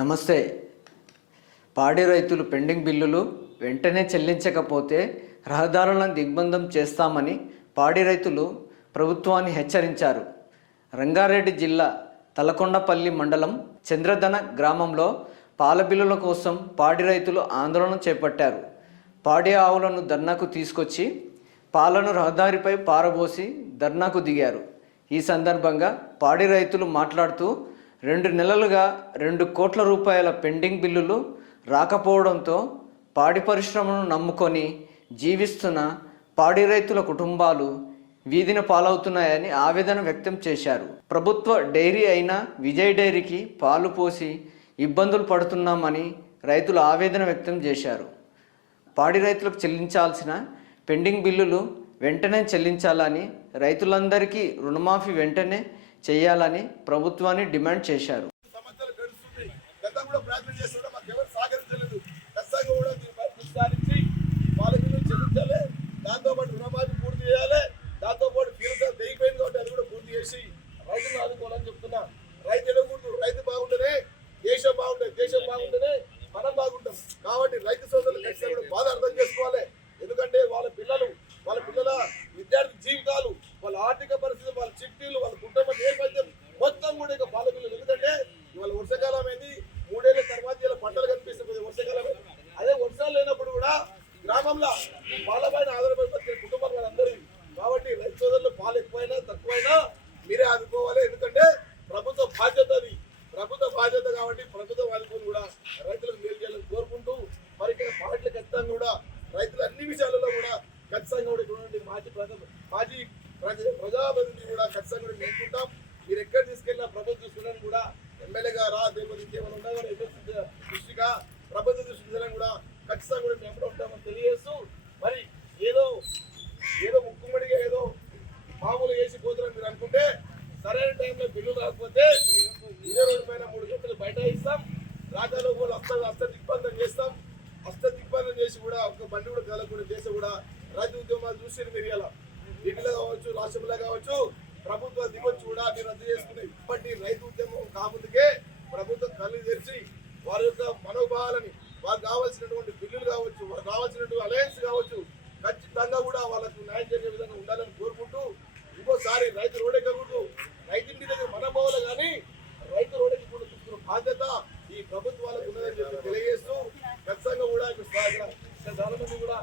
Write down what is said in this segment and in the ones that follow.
నమస్తే. పాడి రైతులు పెండింగ్ బిల్లులు వెంటనే చెల్లించకపోతే రహదారులను దిగ్బంధం చేస్తామని పాడి రైతులు ప్రభుత్వాన్ని హెచ్చరించారు. రంగారెడ్డి జిల్లా తలకొండపల్లి మండలం చంద్రధన గ్రామంలో పాల బిల్లుల కోసం పాడి రైతులు ఆందోళన చేపట్టారు. పాడి ఆవులను ధర్నాకు తీసుకొచ్చి పాలను రహదారిపై పారబోసి ధర్నాకు దిగారు. ఈ సందర్భంగా పాడి రైతులు మాట్లాడుతూ 2 నెలలుగా 2 కోట్ల రూపాయల పెండింగ్ బిల్లులు రాకపోవడంతో పాడి పరిశ్రమను నమ్ముకొని జీవిస్తున్న పాడి రైతుల కుటుంబాలు వీధిన పాలవుతున్నాయని ఆవేదన వ్యక్తం చేశారు. ప్రభుత్వ డైరీ అయిన విజయ్ డైరీకి పాలు పోసి ఇబ్బందులు పడుతున్నామని రైతులు ఆవేదన వ్యక్తం చేశారు. పాడి రైతులకు చెల్లించాల్సిన పెండింగ్ బిల్లులు వెంటనే చెల్లించాలని, రైతులందరికీ రుణమాఫీ వెంటనే చేయాలని ప్రభుత్వాన్ని డిమాండ్ చేశారు. రైతు బాగుంటేనే దేశం బాగుంటుంది, దేశం బాగుంటేనే మనం బాగుంటాం. కాబట్టి రైతు సోదరులు ఖచ్చితంగా బాధ అర్థం చేసుకోవాలి. ఎందుకంటే వాళ్ళ పిల్లల విద్యార్థి జీవితాలు, వాళ్ళ ఆర్థిక పరిస్థితి, వాళ్ళ చిట్టీలు, వాళ్ళ కుటుంబ నేపథ్యం మొత్తం కూడా ఇక పాల బిల్లులు. ఎందుకంటే ఇవాళ వర్షాకాలం అయింది, 3 ఏళ్ల తర్వాత ఇలా పంటలు కనిపిస్తుంది. వర్షాకాలం అదే వర్షాలు లేనప్పుడు కూడా గ్రామంలో పాలపైన ఆధారపడి కుటుంబం వాళ్ళందరూ. కాబట్టి రైతు సోదరులు పాలు ఎక్కువైనా తక్కువైనా మీరే ఆదుకోవాలి. ఎందుకంటే ప్రభుత్వ బాధ్యత అది, ప్రభుత్వ బాధ్యత. కాబట్టి ప్రభుత్వం ఆదుకొని కూడా రైతులకు మేలు చేయాలని కోరుకుంటూ, మరి ఇక్కడ పాటలు ఖచ్చితంగా కూడా రైతులు అన్ని విషయాలలో కూడా ఖచ్చితంగా కూడా ఇటువంటి మాజీ ప్రజాప్రతినిధి కూడా ఖచ్చితంగా కూడా నేర్చుకుంటాం. మీరు ఎక్కడ తీసుకెళ్ళినా ప్రభుత్వ దృష్టిలో కూడా ఎమ్మెల్యేగా రా దేవత ఇంకేమైనా ఉన్నా కూడా దృష్టిగా ప్రభుత్వ దృష్టిలో కూడా ఖచ్చితంగా కూడా మేము ఉంటామని తెలియజేస్తూ, మరి ఏదో ముక్కుమడిగా ఏదో మామూలు వేసి పోతున్నారని మీరు అనుకుంటే సరైన టైంలో బిల్లు రాకపోతే ఇదే రోజు పైన 3 గంటలు బయట ఇస్తాం. రాజాలో కూడా దిగ్బంధం చేస్తాం. దిగ్బంధం చేసి కూడా ఒక బండి కూడా కదలకుండా చేసి కూడా రైతు ఉద్యమాలు చూసి మీరు ఇలా ఢిల్లీలో కావచ్చు, రాష్ట్రంలో కావచ్చు, ప్రభుత్వాలు దిగొచ్చి కూడా మీరు రద్దు చేసుకున్నాయి. ఇప్పటి రైతు ఉద్యమం కాముందుకే ప్రభుత్వం కళ్ళు తెరిచి వారి యొక్క మనోభావాలని, వారికి కావాల్సినటువంటి బిల్లులు కావచ్చు, వారికి కావాల్సినటువంటి అలయన్స్ కావచ్చు, ఖచ్చితంగా కూడా వాళ్ళకు న్యాయం జరిగే విధంగా ఉండాలని కోరుకుంటూ, ఇంకోసారి రైతు రోడ్డెక్కకూడదు. రైతుంటి దగ్గర మనోభావాలు కానీ రైతు రోడ్డెక్కి కూడా చూసుకున్న బాధ్యత ఈ ప్రభుత్వాలకు ఉన్నదని చెప్పి తెలియజేస్తూ, ఖచ్చితంగా కూడా చాలా మంది కూడా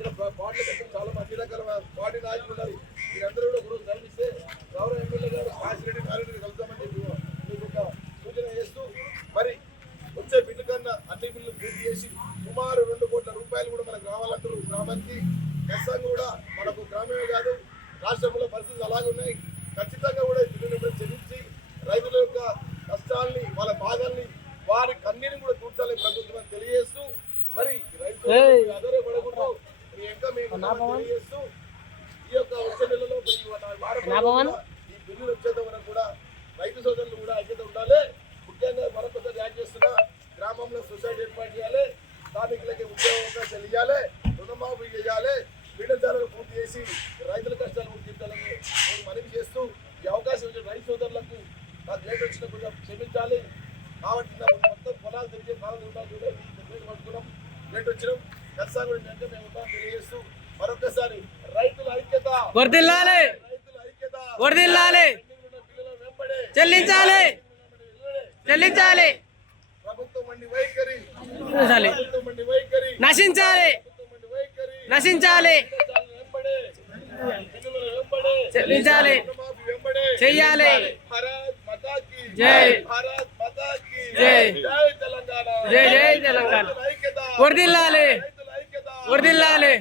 ఇక్కడ పార్టీలు కట్టిన చాలా మంది రకాల పార్టీ నాయకులు ఉన్నారు. మీరందరూ కూడా ఒకరోజు కనిపిస్తే గౌరవ ఎమ్మెల్యే గారు కాశిరెడ్డి నారాయణ కలుద్దామని చెప్పి మీకు ఒక సూచన చేస్తూ, మరి వచ్చే బిల్లు కన్నా అన్ని బిల్లు పూర్తి చేసి సుమారు 2 కోట్ల రూపాయలు కూడా మనకు రావాలంటారు. గ్రామానికి ఖచ్చితంగా కూడా మనకు గ్రామమే కాదు రాష్ట్రంలో పరిస్థితులు అలాగే ఉన్నాయి. ఖచ్చితంగా కూడా ఈ బిల్లులు చెల్లించి రైతుల యొక్క కష్టాలని, వాళ్ళ బాధల్ని, వారి కన్నీరుని కూడా తీర్చాలని ప్రభుత్వం తెలియజేస్తూ, మరి రైతులు ఆధారపడకుండా ఇంకా మేము తెలియజేస్తూ, ఈ యొక్క వచ్చే నెలలో ఈ బిల్లులు వచ్చేంత వరకు కూడా రైతు సోదరులు కూడా ఐక్యత ఉండాలి. ముఖ్యంగా మరొక యాడ్ చేస్తున్న గ్రామంలో సొసైటీ ఏర్పాటు చేయాలి, స్థానికులకి ఉద్యోగ అవకాశాలు ఇవ్వాలి, రుణమాఫీ చేయాలి, పీడచాలను పూర్తి చేసి రైతుల కష్టాలు పూర్తి చేయాలని మనవి చేస్తూ, ఈ అవకాశం ఇచ్చిన రైతు సోదరులకు నాకు లేట్ వచ్చినప్పుడు క్షమించాలి. కాబట్టి మొత్తం పొలాలు తిరిగే కాలం ఉండాలి. పట్టుకున్నాం, లేట్ వచ్చినాం, ఖచ్చితంగా మేము ఉంటామని తెలియజేస్తూ, మరొకసారి రైతుల ఐక్యత వర్ధిల్లాలి, వర్ధిల్లాలి, చెల్లించాలి, చెల్లించాలి, ప్రభుత్వం మండి వైఖరి నశించాలి, నశించాలి, చెల్లించాలి, చెయ్యాలి. జై భారత్ మాతా కీ జై, జై తెలంగాణ, జై జై తెలంగాణ. వర్ధిల్లాలి, వర్ధిల్లాలి.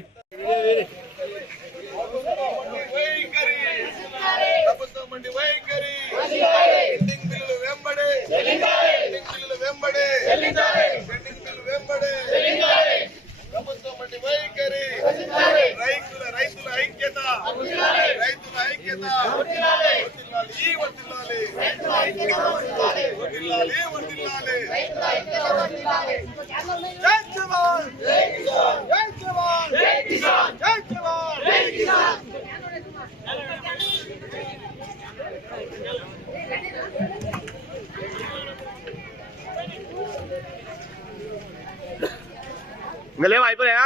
ప్రభుత్వం మండి వైఖరి పెండింగ్ బిల్లులు వెంబడే, పెండింగ్ బిల్లులు వెంబడే, పెండింగ్ బిల్లు వెంబడే, ప్రభుత్వం మండి వైఖరి, రైతుల ఐక్యత, రైతుల ఐక్యత, వర్ధిల్లాలి, వర్ధిల్లాలి, వర్ధిల్లాలి, వర్ధిల్లాలి. జై జవాన్, జై కిసాన్, జై జవాన్, జై కిసాన్, జై జవాన్, జై కిసాన్. ఇంకా లేవు అయిపోయా